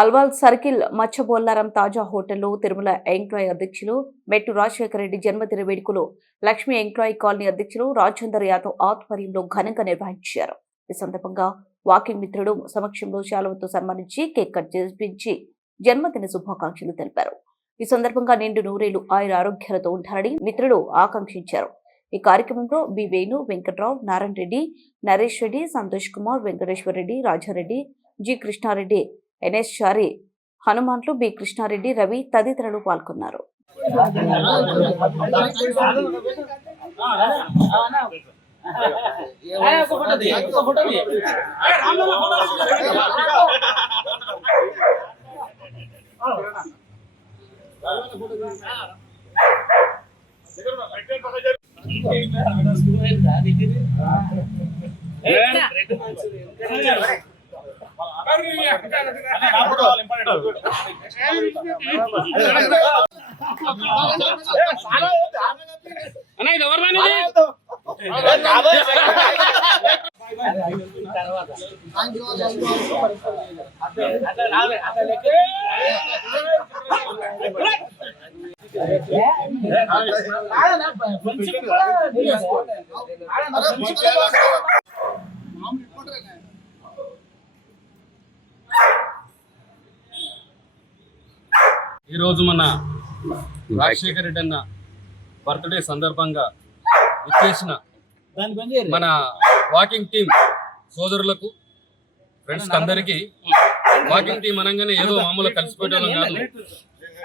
Alwal circle Machabollaram తాజా హోటల్లో Tirumala employee అధ్యక్షులు మెట్టు రాజశేఖర రెడ్డి జన్మదిన వేడుకలు లక్ష్మీ ఎంప్లాయీ కాలనీ అధ్యక్షులు రాజేందర్ యాదవ్ ఆధ్వర్యంలో ఘనంగా నిర్వహించారు. ఈ సందర్భంగా వాకింగ్ మిత్రుడు సమక్షంలో శాలువతో సన్మానించి కేక్ కట్ చేయించి జన్మదిన శుభాకాంక్షలు తెలిపారు. ఈ సందర్భంగా నిండు నూరేళ్లు ఆయుర ఆరోగ్యాలతో ఉంటారని మిత్రుడు ఆకాంక్షించారు. ఈ కార్యక్రమంలో B Venu, Venkatrao, Narayana Reddy, Naresh Reddy, Santosh Kumar, Venkateswara Reddy, Rajareddy, G Krishnareddy, NS Shari, Hanumanlu, B Krishnareddy, Ravi తదితరులు పాల్గొన్నారు. ఈ రోజు మన రాజశేఖర రెడ్డి అన్న బర్త్డే సందర్భంగా వచ్చేసిన మన వాకింగ్ టీం సోదరులకు, ఫ్రెండ్స్ అందరికీ, వాకింగ్ టీం అనగానే ఏదో మామూలుగా కలిసిపోయడం కాదు,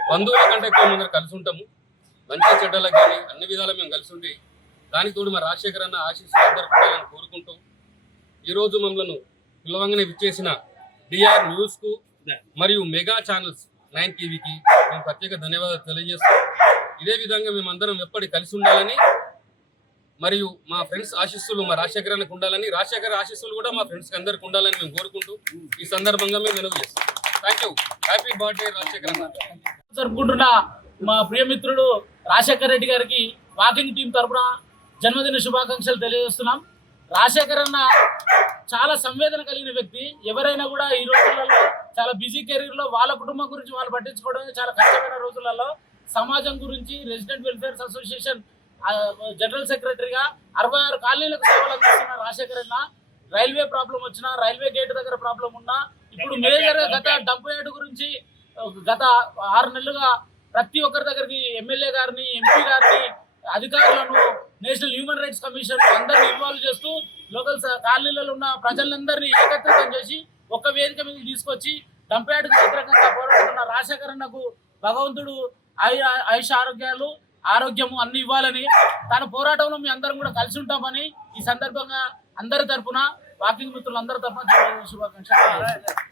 బంధువుల కంటే ఎక్కువ మంది కలిసి ఉంటాము. మంచి చెడ్డలకు కానీ అన్ని విధాలా మేము కలిసి ఉండి దానికి తోడు మా రాజశేఖర్ అన్న ఆశీస్సులు అందరు ఉండాలని కోరుకుంటూ ఈరోజు మమ్మల్ని పిలవంగానే విచ్చేసిన డిఆర్ న్యూస్కు మరియు మెగా ఛానల్స్ 9 టీవీకి మేము ప్రత్యేక ధన్యవాదాలు తెలియజేస్తాం. ఇదే విధంగా మేమందరం ఎప్పటి కలిసి ఉండాలని మరియు మా ఫ్రెండ్స్ ఆశీస్సులు మా రాజశేఖర్ అన్నకు ఉండాలని, రాజశేఖర్ ఆశీస్సులు కూడా మా ఫ్రెండ్స్కి అందరికి ఉండాలని మేము కోరుకుంటూ ఈ సందర్భంగా మేము వినవి చేస్తాం. Thank you. Happy birthday Rajasekhar అన్న. జరుపుకుంటున్న మా ప్రియమిత్రుడు రాజశేఖర్ రెడ్డి గారికి వాకింగ్ టీం తరఫున జన్మదిన శుభాకాంక్షలు తెలియజేస్తున్నాం. రాజశేఖర్ అన్న చాలా సంవేదన కలిగిన వ్యక్తి. ఎవరైనా కూడా ఈ రోజులలో చాలా బిజీ కెరీర్లో వాళ్ళ కుటుంబం గురించి వాళ్ళు పట్టించుకోవడం చాలా కష్టమైన రోజులలో సమాజం గురించి రెసిడెంట్ వెల్ఫేర్ అసోసియేషన్ జనరల్ సెక్రటరీగా 66 కాలనీలకు సేవలు అందిస్తున్న రాజశేఖర్ అన్న రైల్వే ప్రాబ్లం వచ్చినా, రైల్వే గేట్ దగ్గర ప్రాబ్లం ఉన్నా, ఇప్పుడు మేజర్గా గత డంప్ యార్డ్ గురించి గత 6 నెలలుగా ప్రతి ఒక్కరి దగ్గరికి ఎమ్మెల్యే గారిని, ఎంపీ గారిని, అధికారులను, నేషనల్ హ్యూమన్ రైట్స్ కమిషన్ అందరినీ ఇన్వాల్వ్ చేస్తూ లోకల్ కాలనీలలో ఉన్న ప్రజలందరినీ ఏకత్రితం చేసి ఒక్క వేదిక మీద తీసుకొచ్చి డంప్ యార్డ్కు వ్యతిరేకంగా పోరాడుతున్న రాజశేఖర్ అన్నకు భగవంతుడు ఆయుష ఆరోగ్యము అన్ని ఇవ్వాలని, తన పోరాటంలో మీ అందరం కూడా కలిసి ఉంటామని ఈ సందర్భంగా అందరి తరఫున, వాకింగ్ మిత్రులందరి తరఫున శుభాకాంక్షలు.